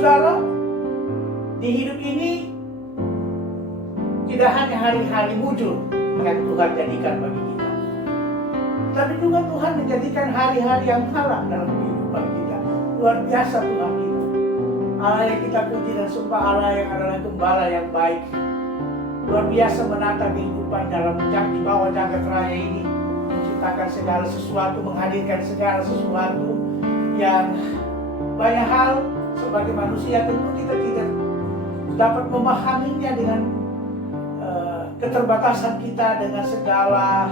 Saudara-saudara, di hidup ini tidak hanya hari-hari muncul yang Tuhan jadikan bagi kita, tapi juga Tuhan menjadikan hari-hari yang malang dalam kehidupan kita. Luar biasa Tuhan kita. Allah yang kita puji dan sembah, Allah yang adalah gembala yang baik. Luar biasa menata kehidupan di bawah jagat raya ini, menciptakan segala sesuatu, menghadirkan segala sesuatu yang banyak hal sebagai manusia tentu kita tidak dapat memahaminya dengan keterbatasan kita, dengan segala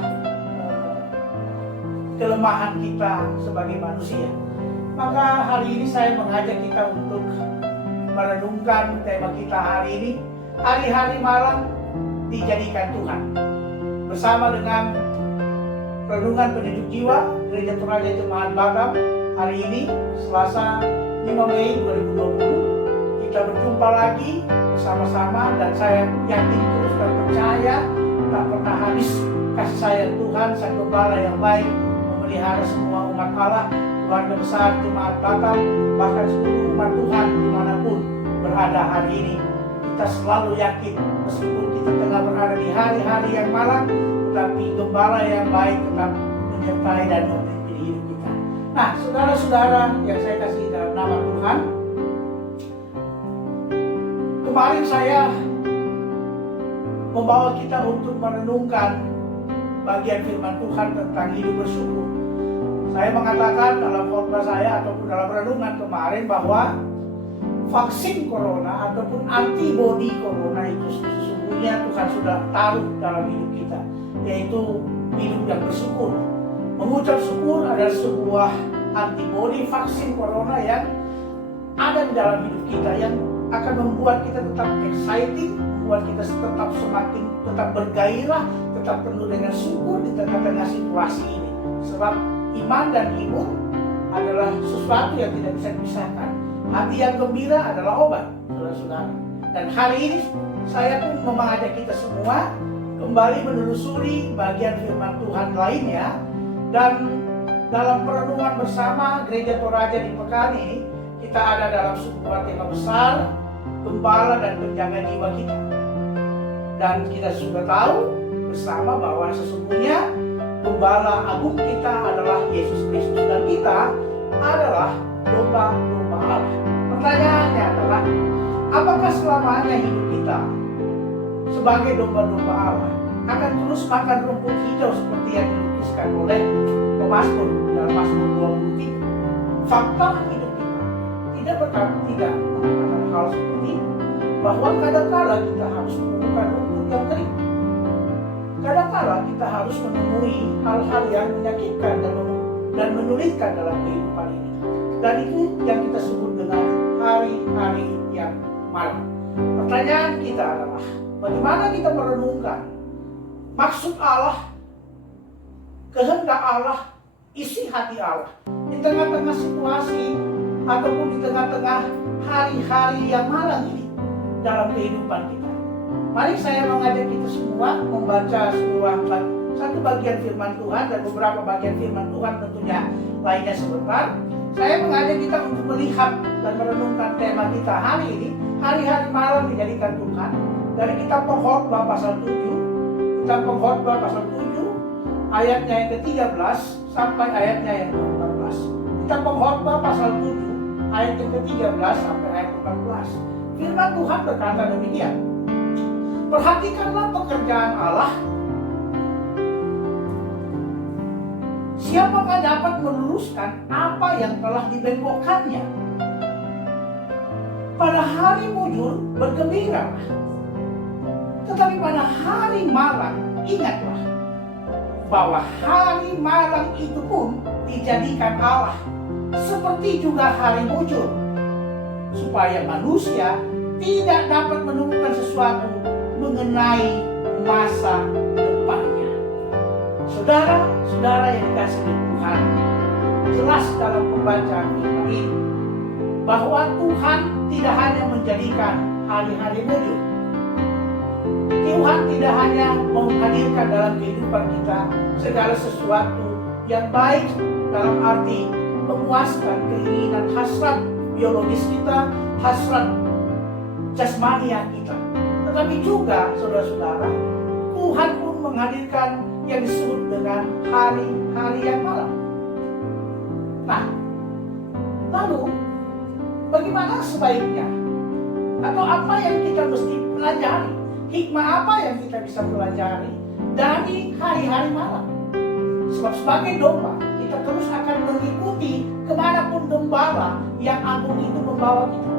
kelemahan kita sebagai manusia. Maka hari ini saya mengajak kita untuk merenungkan tema kita hari ini, hari-hari malang dijadikan Tuhan. Bersama dengan renungan pendidik jiwa Gereja Toraja Jemaat Batam hari ini Selasa 5 Mei 2020, kita berjumpa lagi bersama-sama, dan saya yakin terus dan percaya tak pernah habis kasih sayang Tuhan Sang Gembala yang baik memelihara semua umat Allah, keluarga besar Jemaat Batam, bahkan seluruh umat Tuhan dimanapun berada hari ini. Kita selalu yakin meskipun kita tengah berada di hari-hari yang malang, tetapi Gembala yang baik tetap menyertai dan memimpin hidup kita. Nah, saudara-saudara yang saya kasih dalam nama Tuhan, kemarin saya membawa kita untuk merenungkan bagian firman Tuhan tentang hidup bersyukur. Saya mengatakan dalam khotbah saya ataupun dalam renungan kemarin bahwa vaksin corona ataupun antibodi corona itu sesungguhnya Tuhan sudah taruh dalam hidup kita, yaitu hidup yang bersyukur. Mengucap syukur adalah sebuah antibodi vaksin corona yang ada di dalam hidup kita, yang akan membuat kita tetap exciting, membuat kita tetap semakin bergairah, tetap penuh dengan syukur di tengah-tengah situasi ini. Sebab iman dan imun adalah sesuatu yang tidak bisa dipisahkan. Hati yang gembira adalah obat, saudara-saudara. Dan hari ini saya pun mengajak kita semua kembali menelusuri bagian firman Tuhan lainnya, dan dalam perenungan bersama Gereja Toraja di pekan ini kita ada dalam sebuah tema besar, Gembala dan penjaga jiwa kita. Dan kita sudah tahu bersama bahwa sesungguhnya Gembala agung kita adalah Yesus Kristus, dan kita adalah domba-domba Allah. Pertanyaannya adalah, apakah selamanya hidup kita sebagai domba-domba Allah akan terus makan rumput hijau seperti yang dilukiskan oleh pemazmur dalam Mazmur 23? Fakta hidup kita tidak mengatakan hal seperti itu, bahwa kadang-kala kita harus menemukan rumput yang kering. Kadang-kala kita harus menemui hal-hal yang menyakitkan dan menyulitkan dalam kehidupan ini. Dan itu yang kita sebut dengan hari-hari yang malang. Pertanyaan kita adalah, bagaimana kita merenungkan maksud Allah, kehendak Allah, isi hati Allah di tengah-tengah situasi ataupun di tengah-tengah hari-hari yang malang ini dalam kehidupan kita. Mari saya mengajak kita semua membaca satu bagian firman Tuhan dan beberapa bagian firman Tuhan tentunya lainnya sebentar. Saya mengajak kita untuk melihat dan merenungkan tema kita hari ini, hari-hari malam dijadikan Tuhan, dari kitab Pengkhotbah pasal 7. Kitab Pengkhotbah pasal 7 ayatnya yang ke-13 sampai ayatnya yang ke-14. Kitab Pengkhotbah pasal 7 ayat yang ke-13 sampai ayat ke-14. Firman Tuhan berkata demikian, perhatikanlah pekerjaan Allah. Siapakah dapat meluruskan apa yang telah dibengkokkannya? Pada hari mujur bergembiralah, tetapi pada hari malang ingatlah bahwa hari malang itu pun dijadikan Allah, seperti juga hari mujur, supaya manusia tidak dapat menemukan sesuatu mengenai masa depannya. Saudara-saudara yang dikasihi Tuhan, jelas dalam pembacaan firman ini bahwa Tuhan tidak hanya menjadikan hari-hari mujur. Tuhan tidak hanya menghadirkan dalam kehidupan kita segala sesuatu yang baik dalam arti memuaskan keinginan hasrat biologis kita, hasrat jasmania kita. Tetapi juga saudara-saudara, Tuhan pun menghadirkan yang disebut dengan hari-hari yang malam. Nah, lalu bagaimana sebaiknya? Atau apa yang kita mesti pelajari? Hikmah apa yang kita bisa pelajari dari hari-hari malam? Sebab sebagai domba, kita terus akan mengikuti kemanapun gembala yang agung itu membawa kita.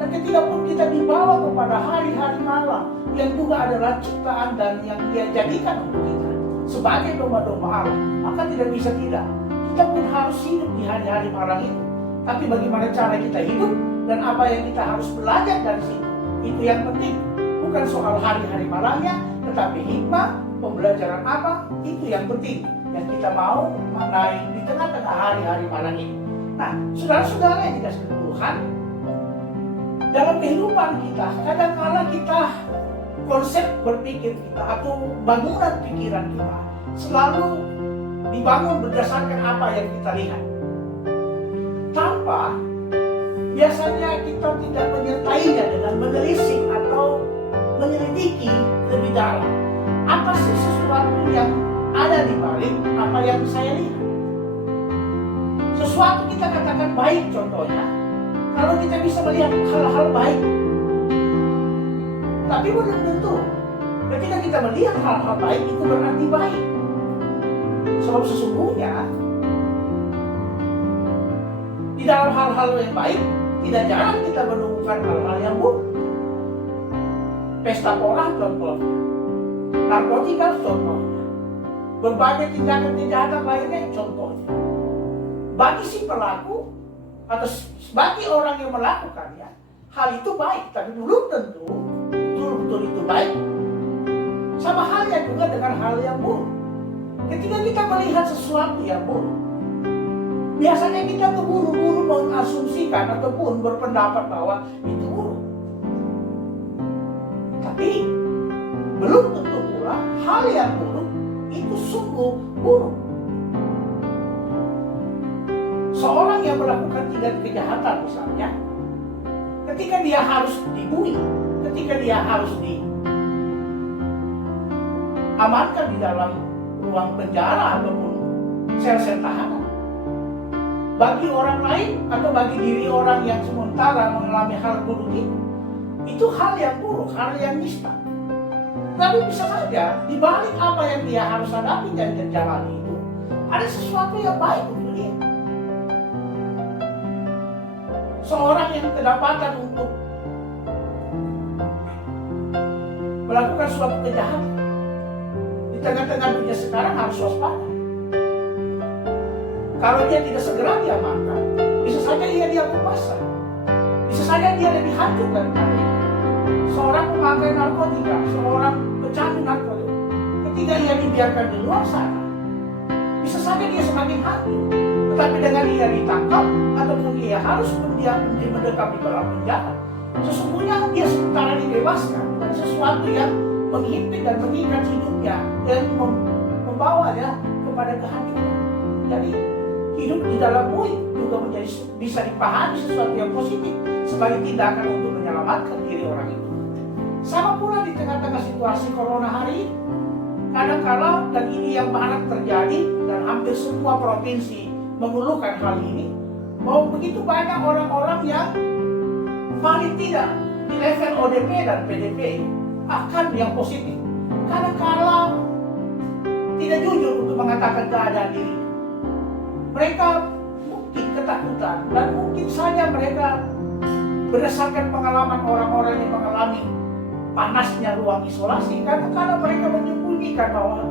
Dan ketika pun kita dibawa kepada hari-hari malam yang juga adalah ciptaan dan yang Dia jadikan untuk kita sebagai domba-domba Allah, maka tidak bisa tidak. Kita pun harus hidup di hari-hari malam itu. Tapi bagaimana cara kita hidup dan apa yang kita harus belajar dari situ, itu yang penting. Bukan soal hari-hari malamnya, tetapi hikmah, pembelajaran apa, itu yang penting. Yang kita mau maknai di tengah-tengah hari-hari malam ini. Nah, saudara-saudara yang dikasihi Tuhan, dalam kehidupan kita, kadang-kala kita konsep berpikir kita atau bangunan pikiran kita selalu dibangun berdasarkan apa yang kita lihat. Tanpa biasanya kita tidak menyertainya dengan menelisik atau menyelidiki lebih dalam. Apa sih sesuatu yang ada di balik apa yang saya lihat? Sesuatu kita katakan baik contohnya, kalau kita bisa melihat hal-hal baik. Tapi belum tentu ketika kita melihat hal-hal baik itu berarti baik. Sebab sesungguhnya di dalam hal-hal yang baik tidak jarang kita menemukan hal-hal yang buruk. Pesta pora contohnya, narkotika contohnya, berbagai tindakan kejahatan lainnya contohnya. Bagi si pelaku atau bagi orang yang melakukannya, hal itu baik, tapi belum tentu betul-betul itu baik. Sama halnya juga dengan hal yang buruk. Ketika kita melihat sesuatu yang buruk, biasanya kita keburu-buru mengasumsikan ataupun berpendapat bahwa itu buruk. Tapi belum tentu pula hal yang buruk itu sungguh buruk. Seorang yang melakukan tindakan kejahatan misalnya, ketika dia harus dibui, ketika dia harus diamankan di dalam ruang penjara ataupun sel-sel tahanan, bagi orang lain atau bagi diri orang yang sementara mengalami hal buruk itu hal yang buruk, hal yang nista. Tapi bisa saja di balik apa yang dia harus hadapi dan jalani itu ada sesuatu yang baik untuk dia. Seorang yang kedapatan untuk melakukan suatu kejahatan di tengah-tengah dunia sekarang harus waspada. Kalau dia tidak segera diamankan, bisa saja dia dianggap pasrah, bisa saja dia lebih hancur daripada itu. Seorang pemakai narkotika, seorang pecandu narkotika, ketika ia dibiarkan di luar sana, bisa saja dia semakin hancur. Tetapi dengan dia ditangkap ataupun dia harus mendekam di dalam penjara, sesungguhnya dia sementara dibebaskan dari sesuatu yang menghimpit dan mengikat hidupnya dan membawanya kepada kehancuran. Jadi hidup di dalam bui juga menjadi bisa dipahami sesuatu yang positif sebagai tindakan untuk menyelamatkan diri orang itu. Sama pula di tengah-tengah situasi corona hari ini, kadang-kala dan ini yang banyak terjadi dan hampir semua provinsi mengeluhkan hal ini, bahwa begitu banyak orang-orang yang paling tidak di level ODP dan PDP akan yang positif, kadang-kala tidak jujur untuk mengatakan keadaan diri. Mereka mungkin ketakutan dan mungkin saja mereka berdasarkan pengalaman orang-orang yang mengalami panasnya ruang isolasi, kadang-kala mereka menyembunyikan bahwa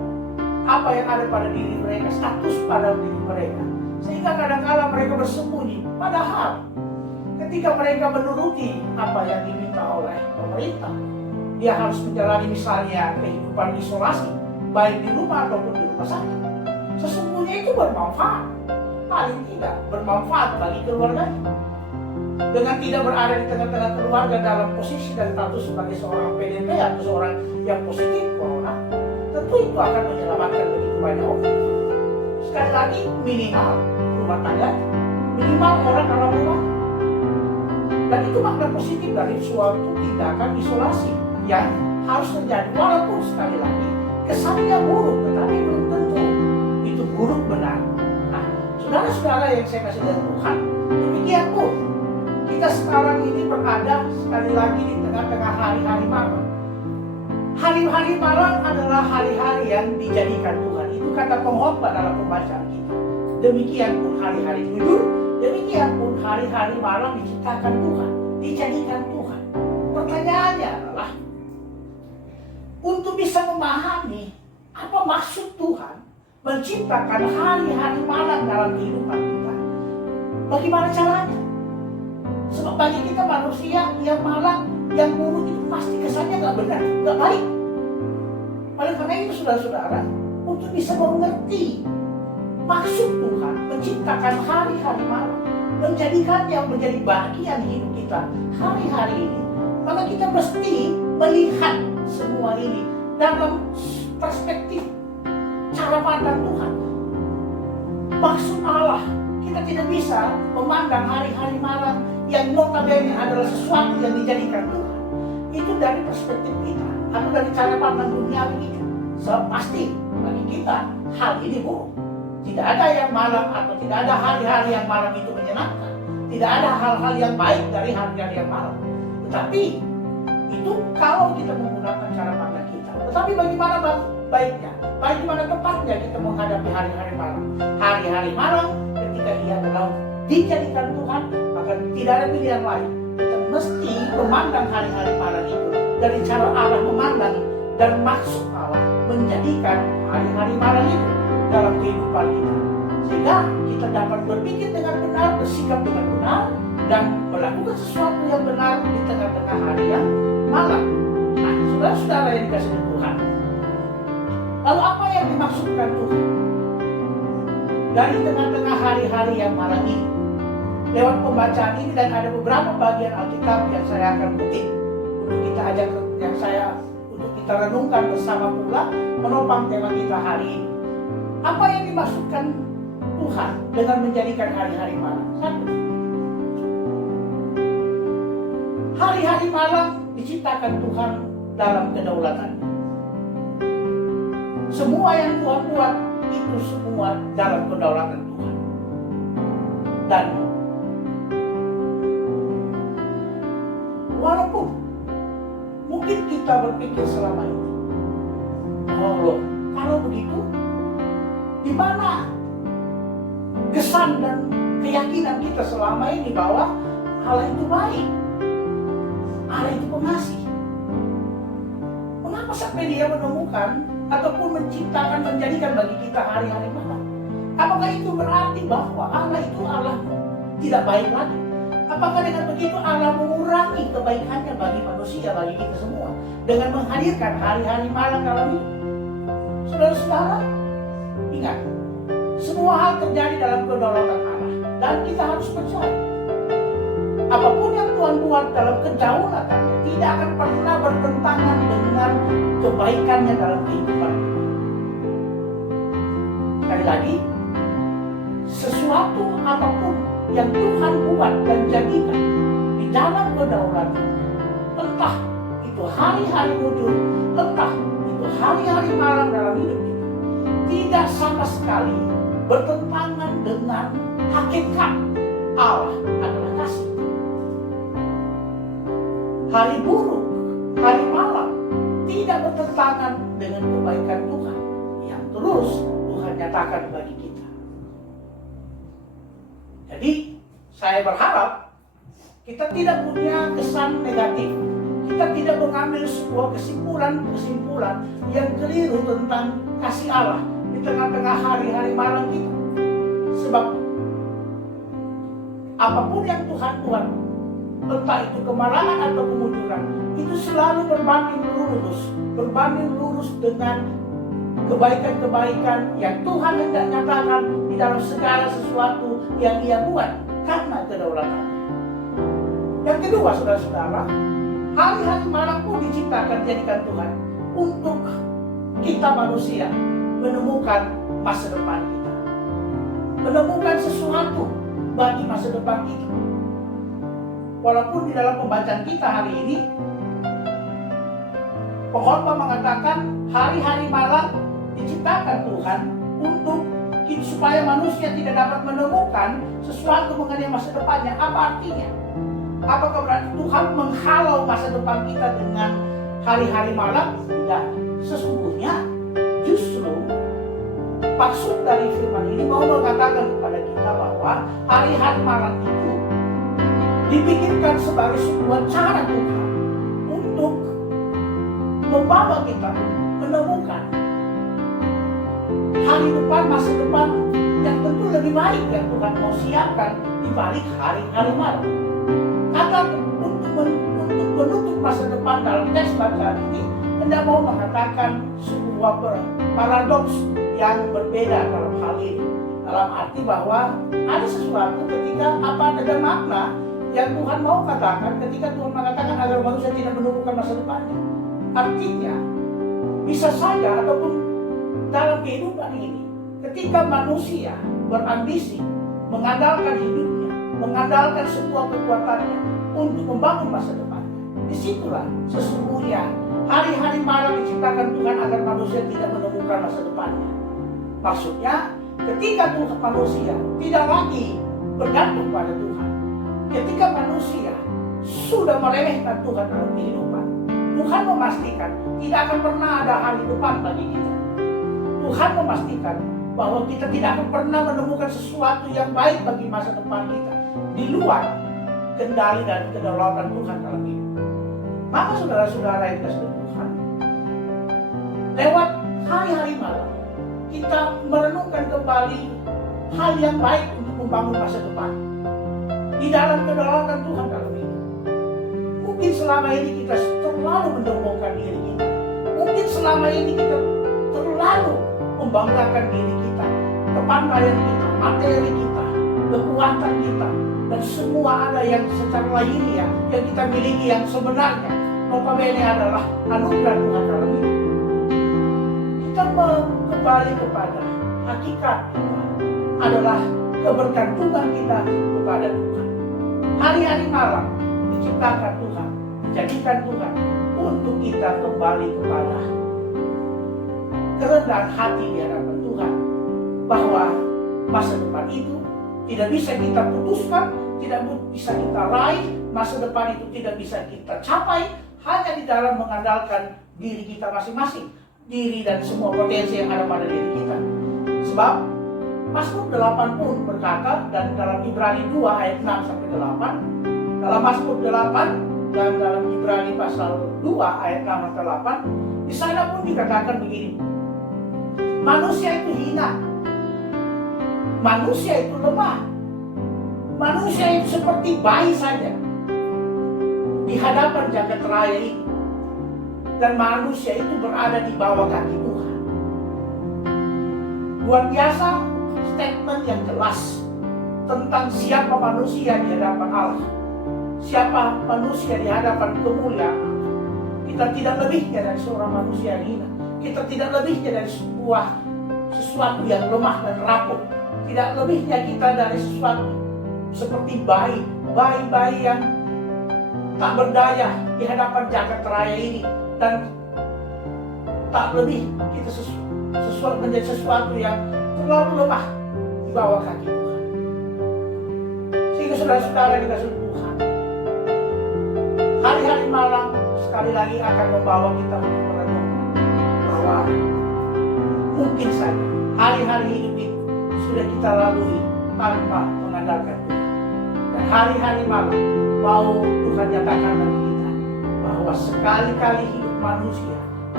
apa yang ada pada diri mereka, status pada diri mereka, sehingga kadang-kala mereka bersembunyi. Padahal ketika mereka menuruti apa yang diminta oleh pemerintah, dia harus menjalani misalnya kehidupan isolasi, baik di rumah ataupun di rumah sakit. Sesungguhnya itu bermanfaat, paling tidak bermanfaat bagi keluarganya. Dengan tidak berada di tengah-tengah keluarga dalam posisi dan status sebagai seorang PDP atau seorang yang positif corona, tentu itu akan menyelamatkan begitu banyak orang. Sekali lagi, minimal rumah tangga, minimal orang dalam rumah. Dan itu makna positif dari suatu tindakan isolasi yang harus terjadi. Walaupun sekali lagi kesannya buruk, tetapi belum tentu itu buruk benar. Nah, saudara-saudara yang saya kasih dari Tuhan, demikian pun kita sekarang ini berada sekali lagi di tengah-tengah hari-hari malam. Hari-hari malam adalah hari-hari yang dijadikan Tuhan. Itu kata pengkhotbah dalam pembacaan kita. Demikian pun hari-hari jujur, demikian pun hari-hari malam diciptakan Tuhan, dijadikan Tuhan. Pertanyaannya adalah, untuk bisa memahami apa maksud Tuhan menciptakan hari-hari malam dalam kehidupan kita, bagaimana caranya? Sebab bagi kita manusia, yang malam, yang buruk itu pasti kesannya gak benar, gak baik. Oleh karena itu saudara-saudara, untuk bisa mengerti maksud Tuhan menciptakan hari-hari malam, menjadikannya menjadi bagian hidup kita hari-hari ini, maka kita mesti melihat semua ini dalam perspektif cara pandang Tuhan. Maksud Allah, kita tidak bisa memandang hari-hari malam yang notabene adalah sesuatu yang dijadikan Tuhan itu dari perspektif kita atau dari cara pandang duniawi kita. So, pasti bagi kita hal ini buruk. Tidak ada yang malam atau tidak ada hari-hari yang malam itu menyenangkan. Tidak ada hal-hal yang baik dari hari-hari yang malam. Tetapi itu kalau kita menggunakan cara pandang kita. Tetapi bagaimana baiknya? Bagaimana tepatnya kita menghadapi hari-hari malam? Hari-hari malam ketika ia adalah dijadikan Tuhan, maka tidak ada pilihan lain. Kita mesti memandang hari-hari malam itu dari cara Allah memandang dan maksud Allah menjadikan hari-hari malam itu dalam kehidupan kita, sehingga kita dapat berpikir dengan benar, bersikap dengan benar, dan melakukan sesuatu yang benar di tengah-tengah hari yang malam. Nah, saudara-saudara yang dikasihi Tuhan, lalu apa yang dimaksudkan Tuhan dari tengah-tengah hari-hari yang malam ini? Lewat pembacaan ini dan ada beberapa bagian Alkitab yang saya akan kutip untuk kita ajak, untuk kita renungkan bersama pula menopang tema kita hari ini. Apa yang dimaksudkan Tuhan dengan menjadikan hari-hari malam? Satu, hari-hari malam diciptakan Tuhan dalam kedaulatannya. Semua yang Tuhan buat itu semua dalam kedaulatan Tuhan. Dan walaupun mungkin kita berpikir selama ini, oh loh, kalau begitu, di mana kesan dan keyakinan kita selama ini bahwa Allah itu baik, Allah itu pengasih? Mengapa sampai Dia menemukan ataupun menciptakan, menjadikan bagi kita hari-hari malam? Apakah itu berarti bahwa Allah itu Allah tidak baik lagi? Apakah dengan begitu Allah mengurangi kebaikannya bagi manusia, bagi kita semua, dengan menghadirkan hari-hari malam dalam hidup? Saudara-saudara, ingat, semua hal terjadi dalam kedaulatan Allah, dan kita harus percaya apapun yang Tuhan buat dalam kedaulatannya tidak akan pernah bertentangan dengan kebaikannya dalam kehidupan kita. Sekali lagi, sesuatu apapun yang Tuhan buat dan jadikan di dalam kedaulatannya, entah itu hari-hari wujud, entah itu hari-hari malam dalam hidup kita, tidak sama sekali bertentangan dengan hakikat Allah adalah kasih. Hari buruk, hari malam tidak bertentangan dengan kebaikan Tuhan yang terus Tuhan nyatakan bagi kita. Jadi saya berharap kita tidak punya kesan negatif. Kita tidak mengambil sebuah kesimpulan yang keliru tentang kasih Allah di tengah-tengah hari-hari malam kita. Sebab apapun yang Tuhan buat, entah itu kemalangan atau kemunduran, itu selalu berbanding lurus dengan kebaikan-kebaikan yang Tuhan hendak nyatakan di dalam segala sesuatu yang Ia buat karena kedaulatannya. Yang kedua, saudara-saudara, hari-hari malam pun diciptakan jadikan Tuhan untuk kita manusia menemukan masa depan kita, menemukan sesuatu bagi masa depan kita. Walaupun di dalam pembacaan kita hari ini, pengkhotbah mengatakan hari-hari malam diciptakan Tuhan untuk supaya manusia tidak dapat menemukan sesuatu mengenai masa depannya. Apa artinya? Apakah berarti Tuhan menghalau masa depan kita dengan hari-hari malam? Tidak. Sesungguhnya justru maksud dari firman ini mau mengatakan kepada kita bahwa hari-hari malam itu dipikirkan sebagai sebuah cara Tuhan untuk membawa kita menemukan hari depan, masa depan yang tentu lebih baik yang Tuhan mau siapkan di balik hari-hari malam. Kata untuk menutup masa depan dalam teks bacaan ini hendak mau mengatakan sebuah paradoks yang berbeda dalam hal ini. Dalam arti bahwa ada sesuatu ketika ada makna yang Tuhan mau katakan ketika Tuhan mengatakan agar manusia tidak menemukan masa depannya. Artinya bisa saja ataupun dalam kehidupan ini ketika manusia berambisi mengandalkan hidupnya, mengandalkan semua kekuatannya untuk membangun masa depannya, disitulah sesungguhnya hari-hari malam diciptakan Tuhan agar manusia tidak menemukan masa depannya. Maksudnya ketika Tuhan manusia tidak lagi bergantung pada Tuhan, ketika manusia sudah meremehkan Tuhan dalam kehidupan, Tuhan memastikan tidak akan pernah ada hari depan bagi kita. Tuhan memastikan bahwa kita tidak akan pernah menemukan sesuatu yang baik bagi masa depan kita di luar kendali dan kedaulatan Tuhan dalam hidup. Maka saudara-saudara yang dikasihi Tuhan, lewat hari-hari malam kita merenungkan kembali hal yang baik untuk membangun masa depan di dalam kedaulatan Tuhan dalam hidup. Mungkin selama ini kita terlalu menyombongkan diri kita. Mungkin selama ini kita terlalu membanggakan diri kita, kepandaian kita, materi kita, kekuatan kita, dan semua ada yang secara lahiriah yang kita miliki yang sebenarnya notabene adalah anugerah Tuhan dalam hidup. Kita kembali kepada hakikat kita adalah kebergantungan kita kepada Tuhan. Hari-hari malam diciptakan Tuhan, dijadikan Tuhan untuk kita kembali kepada kerendahan hati di hadapan Tuhan, bahwa masa depan itu tidak bisa kita putuskan, tidak bisa kita raih, masa depan itu tidak bisa kita capai hanya di dalam mengandalkan diri kita masing-masing, diri dan semua potensi yang ada pada diri kita. Sebab Mazmur 8 pun berkata, dan dalam Ibrani 2 ayat 6 sampai 8, dalam Mazmur 8 dan dalam Ibrani pasal 2 ayat 6 sampai 8, di sana pun dikatakan begini: manusia itu hina, manusia itu lemah, manusia itu seperti bayi saja di hadapan jagat raya ini, dan manusia itu berada di bawah kaki Tuhan. Luar biasa statement yang jelas tentang siapa manusia di hadapan Allah, siapa manusia di hadapan kemuliaan. Kita tidak lebihnya dari seorang manusia yang hina. Kita tidak lebihnya dari sesuatu yang lemah dan rapuh. Tidak lebihnya kita dari sesuatu seperti bayi yang tak berdaya di hadapan jagat raya ini, dan tak lebih kita menjadi sesuatu yang terlalu lemah di bawah kaki Tuhan. Sehingga saudara-saudara dikasihi Tuhan, hari-hari malam sekali lagi akan membawa kita untuk merenungkan bahwa mungkin saja hari-hari hidup itu sudah kita lalui tanpa mengandalkan Tuhan. Dan hari-hari malam mau Tuhan nyatakan bagi kita bahwa sekali-kali hidup manusia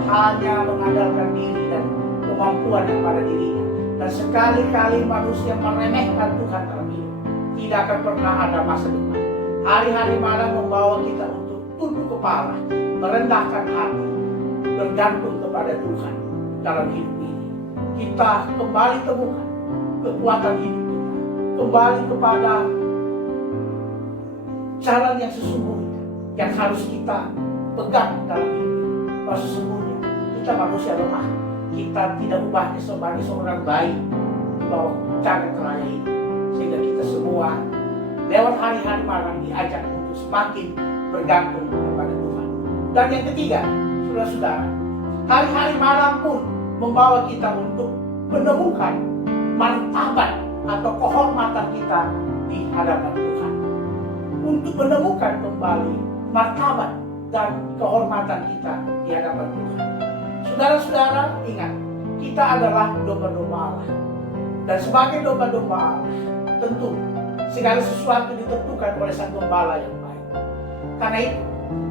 hanya mengandalkan diri dan kemampuan yang pada dirinya, dan sekali-kali manusia meremehkan Tuhan dalam hidup, tidak akan pernah ada masa depan. Hari-hari malam membawa kita untuk tunduk kepala, merendahkan hati, bergantung kepada Tuhan dalam hidup ini. Kita kembali temukan kekuatan hidup kita, kembali kepada jalan yang sesungguhnya yang harus kita pegang dalam hidup ini. Bahwa sesungguhnya kita manusia lemah, kita tidak ubahnya sebagai seorang bayi di bawah jagat raya ini, sehingga kita semua lewat hari-hari malam diajak untuk untuk semakin bergantung kepada Tuhan. Dan yang ketiga, saudara-saudara, hari-hari malam pun membawa kita untuk menemukan martabat atau kehormatan kita di hadapan Tuhan. Untuk menemukan kembali martabat dan kehormatan kita di hadapan Tuhan. Saudara-saudara, ingat, kita adalah domba-domba Allah. Dan sebagai domba-domba Allah, tentu segala sesuatu ditentukan oleh Sang Gembala yang baik. Karena itu,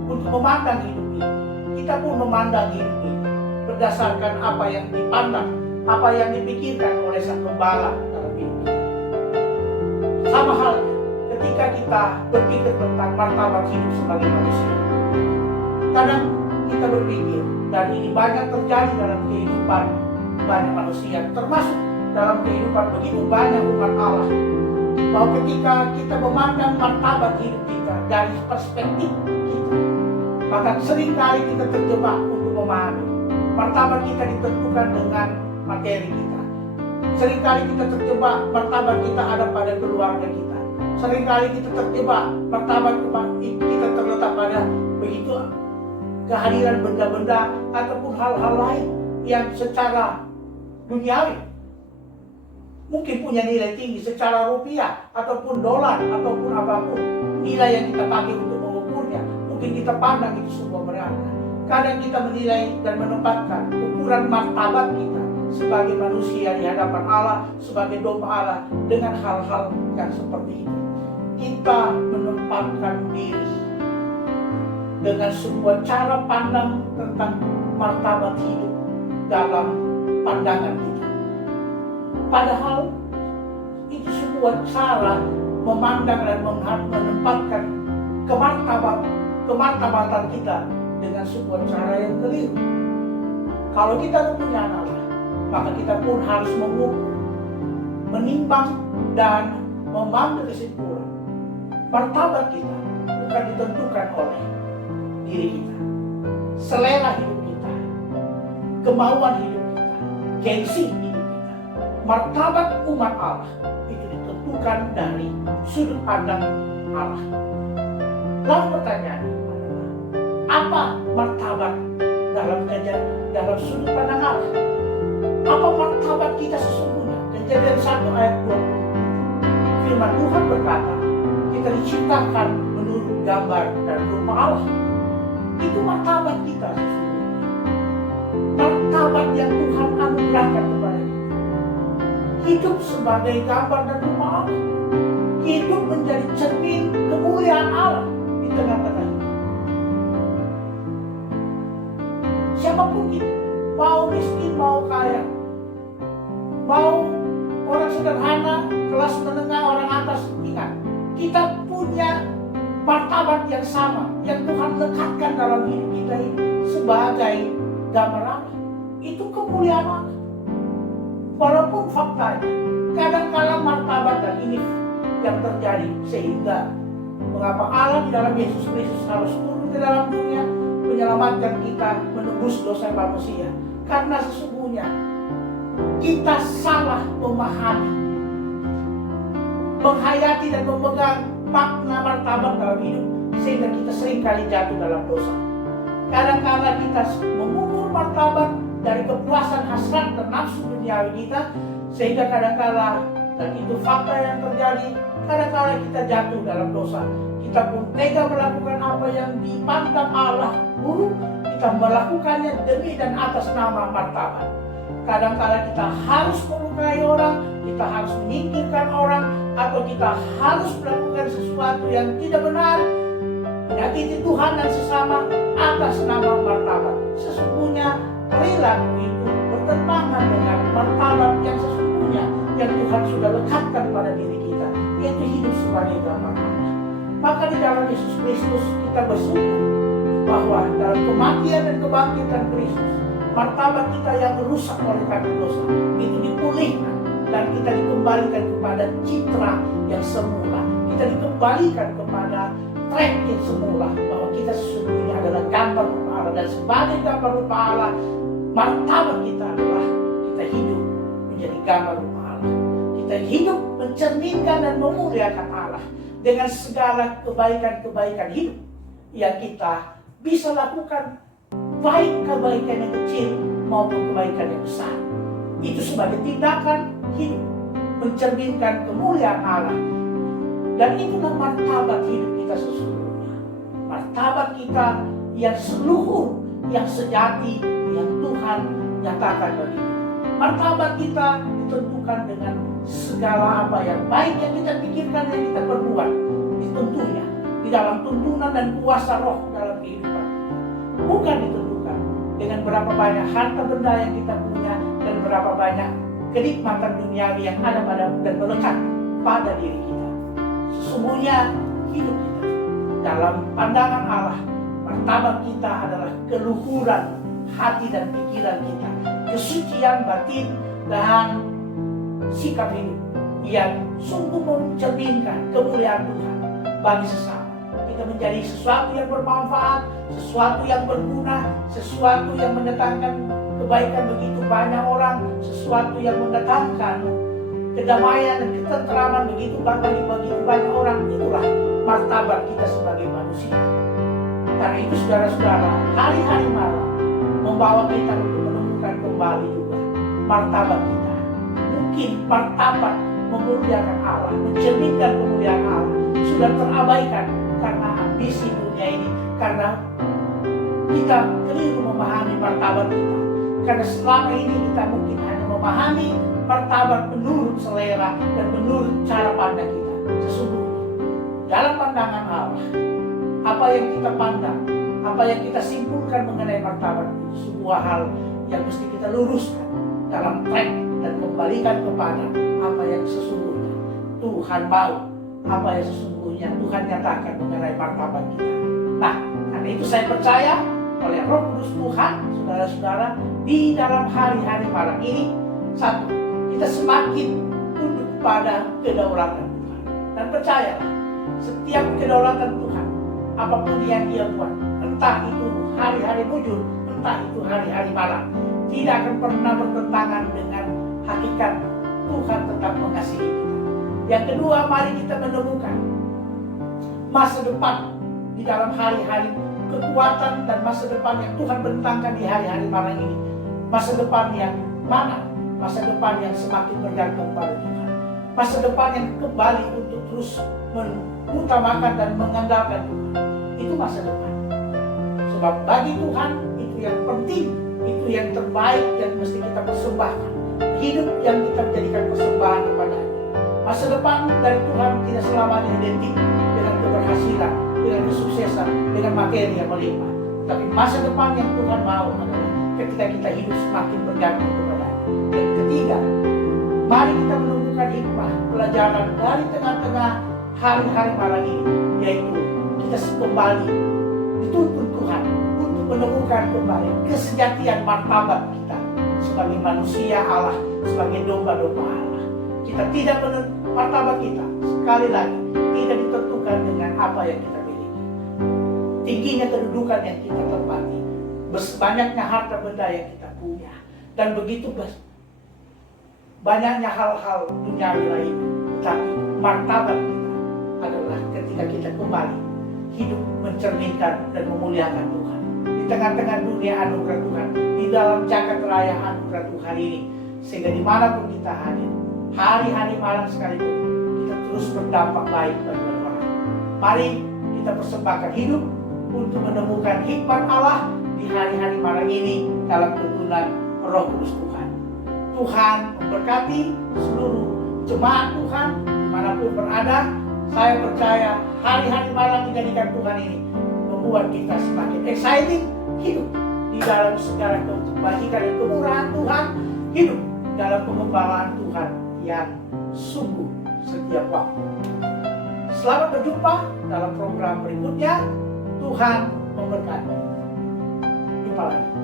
untuk memandang hidup ini, kita pun memandang hidup ini berdasarkan apa yang dipandang, apa yang dipikirkan oleh Sang Gembala dalam hidup kita. Sama halnya ketika kita berpikir tentang martabat hidup sebagai manusia. Kadang kita berpikir, dan ini banyak terjadi dalam kehidupan banyak manusia, termasuk dalam kehidupan begitu banyak umat Allah, bahwa ketika kita memandang martabat hidup kita dari perspektif kita, maka seringkali kita terjebak untuk memahami martabat kita ditentukan dengan materi kita. Seringkali kita terjebak martabat kita ada pada keluarga kita. Seringkali kita terjebak martabat kita terletak pada begitu kehadiran benda-benda ataupun hal-hal lain yang secara duniawi mungkin punya nilai tinggi secara rupiah ataupun dolar ataupun apapun nilai yang kita pakai untuk mengukurnya. Mungkin kita pandang itu semua berharga. Kadang kita menilai dan menempatkan ukuran martabat kita sebagai manusia di hadapan Allah, sebagai domba Allah dengan hal-hal yang seperti ini. Kita menempatkan diri dengan sebuah cara pandang tentang martabat hidup dalam pandangan kita. Padahal itu sebuah cara memandang dan menempatkan kemartabatan kita dengan sebuah cara yang keliru. Kalau kita mempunyai Allah, maka kita pun harus mengukur, menimbang dan mengambil kesimpulan. Martabat kita bukan ditentukan oleh diri kita, selera hidup kita, kemauan hidup kita, gengsi hidup kita. Martabat umat Allah itu ditentukan dari sudut pandang Allah. Lalu pertanyaannya adalah, apa martabat dalam sudut pandang Allah? Apa martabat kita sesungguhnya? Kejadian 1 ayat 20. Firman Tuhan berkata, kita diciptakan menurut gambar dan rupa Allah. Itu martabat kita sesungguhnya. Martabat yang Tuhan anugerahkan kepada kita. Hidup sebagai gambar dan rupa Allah. Hidup menjadi cermin kemuliaan Allah di tengah-tengah hidup. Siapapun kita, mau miskin, mau kaya, mau orang sederhana, kelas menengah, orang atas, ingat, kita punya martabat yang sama yang Tuhan lekatkan dalam hidup kita ini sebagai gambar Allah. Itu kemuliaan Allah. Walaupun faktanya kadang-kala martabat dan ini yang terjadi, sehingga mengapa Allah di dalam Yesus Kristus harus turun ke dalam dunia menyelamatkan kita, menebus dosa manusia. Karena sesungguhnya kita salah memahami, menghayati dan memegang makna martabat dalam hidup, sehingga kita seringkali jatuh dalam dosa. Kadang-kala kita mengukur martabat dari kepuasan hasrat dan nafsu duniawi kita, sehingga kadang-kala, dan itu fakta yang terjadi, kadang-kala kita jatuh dalam dosa. Kita pun tega melakukan apa yang dipandang Allah buruk, kita melakukannya demi dan atas nama martabat. Kadang-kala kita harus melukai orang, kita harus menyingkirkan orang, atau kita harus melakukan sesuatu yang tidak benar, menyakiti Tuhan dan sesama atas nama martabat. Sesungguhnya perilaku itu bertentangan dengan martabat yang sesungguhnya yang Tuhan sudah lekatkan pada diri kita, yaitu hidup sebagai gambar Allah. Maka di dalam Yesus Kristus kita bersyukur bahwa dalam kematian dan kebangkitan Kristus, martabat kita yang rusak oleh karena dosa itu dipulihkan dan kita dikembalikan kepada citra yang semula. Kita dikembalikan kepada track yang semula, bahwa kita sesungguhnya adalah gambar rupa Allah, dan sebagai gambar rupa Allah, martabat kita adalah kita hidup menjadi gambar rupa Allah. Kita hidup mencerminkan dan memuliakan Allah. dengan segala kebaikan-kebaikan hidup yang kita bisa lakukan, baik kebaikan yang kecil maupun kebaikan yang besar. Itu sebagai tindakan hidup, mencerminkan kemuliaan Allah. Dan itulah martabat hidup kita sesungguhnya. Martabat kita yang seluruh, yang sejati, yang Tuhan nyatakan bagi kita. Martabat kita ditentukan dengan segala apa yang baik yang kita pikirkan, yang kita perbuat. Tentunya di dalam tuntunan dan kuasa roh dalam kehidupan kita. Bukan ditentukan dengan berapa banyak harta benda yang kita punya dan berapa banyak kenikmatan duniawi yang ada pada dan melekat pada diri kita. Sesungguhnya hidup kita dalam pandangan Allah, martabat kita adalah keluhuran hati dan pikiran kita, kesucian batin dan sikap hidup yang sungguh mencerminkan kemuliaan Tuhan bagi sesama. Kita menjadi sesuatu yang bermanfaat, sesuatu yang berguna, sesuatu yang mendatangkan kebaikan begitu banyak orang, sesuatu yang mendatangkan kedamaian dan ketenteraman begitu banyak orang. Itulah martabat kita sebagai manusia. Karena itu saudara-saudara, hari-hari malam membawa kita untuk menemukan kembali juga martabat kita. Mungkin martabat memuliakan Allah, mencerminkan kemuliaan Allah sudah terabaikan karena ambisi dunia ini, karena kita keliru memahami martabat kita. Karena selama ini kita mungkin hanya memahami martabat menurut selera dan menurut cara pandang kita. Sesungguhnya dalam pandangan Allah, apa yang kita pandang, apa yang kita simpulkan mengenai martabat itu sebuah hal yang mesti kita luruskan dalam track dan kembalikan kepada apa yang sesungguhnya Tuhan mau, apa yang sesungguhnya Tuhan nyatakan mengenai martabat kita. Nah, karena itu saya percaya oleh Roh Kudus Tuhan, saudara-saudara, di dalam hari-hari malam ini, satu, kita semakin tunduk pada kedaulatan Tuhan. Dan percayalah, setiap kedaulatan Tuhan, apapun yang Dia buat, entah itu hari-hari mujur, entah itu hari-hari malam, tidak akan pernah bertentangan dengan hakikat Tuhan tetap mengasihi kita. Yang kedua, mari kita menemukan masa depan di dalam hari-hari kekuatan dan masa depan yang Tuhan bentangkan di hari-hari malam ini. Masa depan yang mana? Masa depan yang semakin bergantung pada Tuhan. Masa depan yang kembali untuk terus mengutamakan dan mengandalkan Tuhan. Itu masa depan. Sebab bagi Tuhan itu yang penting, itu yang terbaik yang mesti kita persembahkan. Hidup yang kita jadikan persembahan kepada-Nya. Masa depan dari Tuhan tidak selamanya identik dengan keberhasilan, dengan kesuksesan, dengan materi yang melimpah. Tapi masa depan yang Tuhan mau adalah ketika kita hidup semakin bergantung kepada-Nya. Dan ketiga, mari kita menemukan hikmah pelajaran dari tengah-tengah hari-hari malam ini, yaitu kita kembali dituntun Tuhan untuk menemukan kembali kesejatian martabat kita sebagai manusia Allah, sebagai domba-domba Allah. Kita tidak martabat kita sekali lagi tidak ditentukan dengan apa yang kita miliki, tingginya kedudukan yang kita tempati, banyaknya harta benda yang kita punya, dan begitu banyaknya hal-hal duniawi lain. Tapi martabat kita adalah ketika kita kembali hidup mencerminkan dan memuliakan Tuhan di tengah-tengah dunia anugerah Tuhan, di dalam jagat raya anugerah Tuhan ini, sehingga dimanapun kita hadir, hari-hari malam sekalipun, kita terus berdampak baik bagi orang. Mari kita persembahkan hidup untuk menemukan hikmat Allah di hari-hari malam ini dalam tuntunan Roh Kudus Tuhan. Tuhan memberkati seluruh jemaat Tuhan dimanapun berada. Saya percaya hari-hari malam dijadikan Tuhan ini membuat kita semakin exciting hidup di dalam segala kebajikan dan kemurahan Tuhan, hidup dalam pengembangan Tuhan yang sungguh setiap waktu. Selamat berjumpa dalam program berikutnya. Tuhan memberkati. Jumpa lagi.